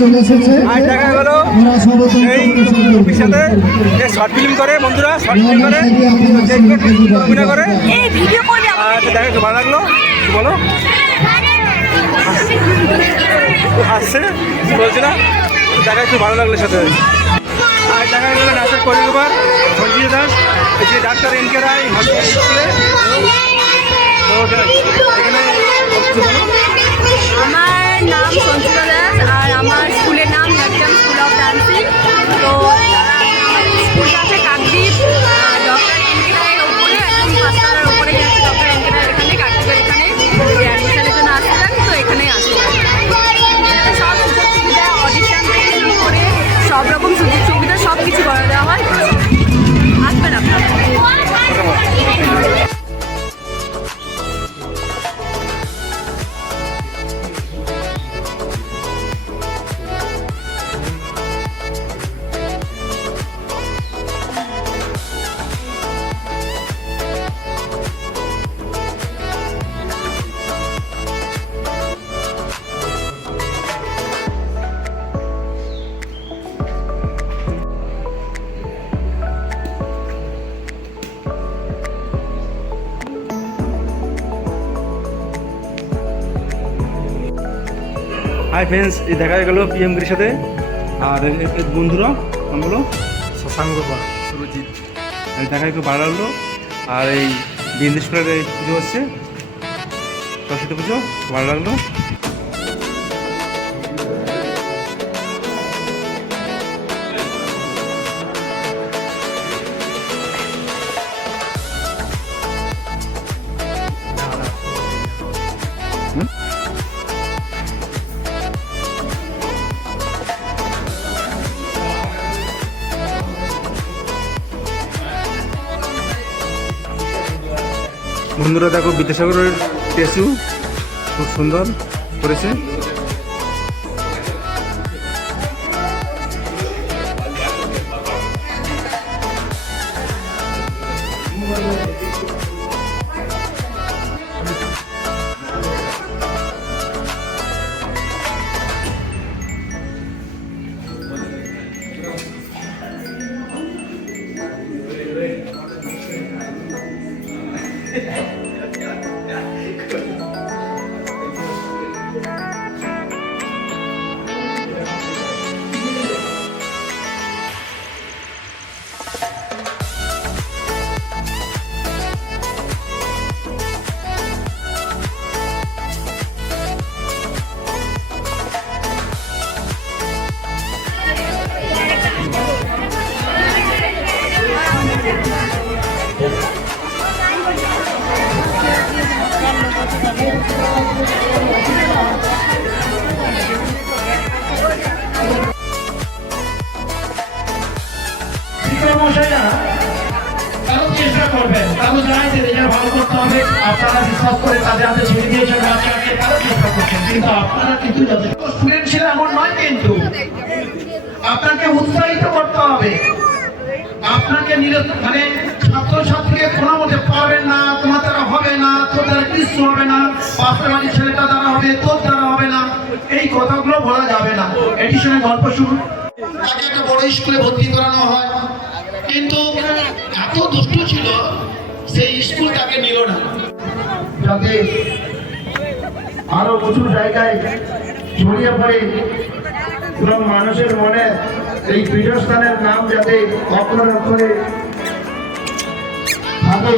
চলে এসেছে। আর দেখা গেল এই সাথে যে শর্ট ফিল্ম করে, বন্ধুরা শর্ট ফিল্ম করে, অভিনয় করে। আচ্ছা, দেখা একটু ভালো লাগলো, বলো আসছে বলছি না, দেখা একটু ভালো লাগলো সাথে। আর দেখা গেল নাচের কোরিওগ্রাফার সঞ্জয় দাস, এই যে ডাক্তার এন কে রায় হসপিটালে। তো এখানে আমার নাম সঞ্চিতা দাস আর আমার স্কুলের নাম নাট্যম স্কুল অফ ডান্সিং। তো স্কুলটা আছে কাকদ্বীপ ডক্টর এন কে রায়ের ওপরে, একদম পাঁচতলার ওপরে যাচ্ছে ডক্টর এন কে রায়ের এখানে, কাকদ্বীপের এখানে অ্যাডমিশনের জন্য আসতে পারেন। তো এখানেই আসতে পারেন। সব সুযোগ সুবিধা, অডিশন থেকে শুরু করে সব রকম সুযোগ সুবিধা সব কিছু করে দেওয়া হয়। আসবেন আপনারা। হাই ফ্রেন্ডস, এই দেখা গেল পিএম গিরির সাথে। আর বন্ধুরা নাম হলো শশাঙ্ক বা সুরজিৎ। দেখা একটু ভালো লাগলো। আর এই বিন্দেশ্বরের এই পুজো হচ্ছে, সরস্বতী পুজো, ভালো লাগলো। বন্ধুরা দেখো, বিদ্যাসাগরের স্ট্যাচু খুব সুন্দর করেছে। চেষ্টা করবেন, তারও জানাই যে রেজাল্ট ভালো করতে হবে। আপনারা বিশ্বাস করে তাদের হাতে ছেড়ে দিয়েছেন বাচ্চাকে, তারা চেষ্টা করছেন, কিন্তু আপনারা কিন্তু যথেষ্ট স্টুডেন্ট ছিল এমন নয়। কিন্তু আপনাকে উৎসাহিত করতে হবে। আপনাকে মানে ছাত্রছাত্রীকে কোনো মতে পারবেন না, তোমার দ্বারা হবে না, তোর দ্বারা কিছু হবে না, পাশের বাড়ির ছেলেটা দ্বারা হবে, তোর দ্বারা হবে না, এই কথাগুলো বলা যাবে না। এডিশনে গল্প শুরু, তাকে একটা বড় স্কুলে ভর্তি করানো হয়, কিন্তু এত দুষ্ট ছিল সেই স্কুল তাকে নিল না। যাতে আরো উঁচু জায়গায় ছড়িয়ে পড়ে এবং মানুষের মনে এই পীঠস্থানের নাম যাতে অক্ষরে অক্ষরে থাকে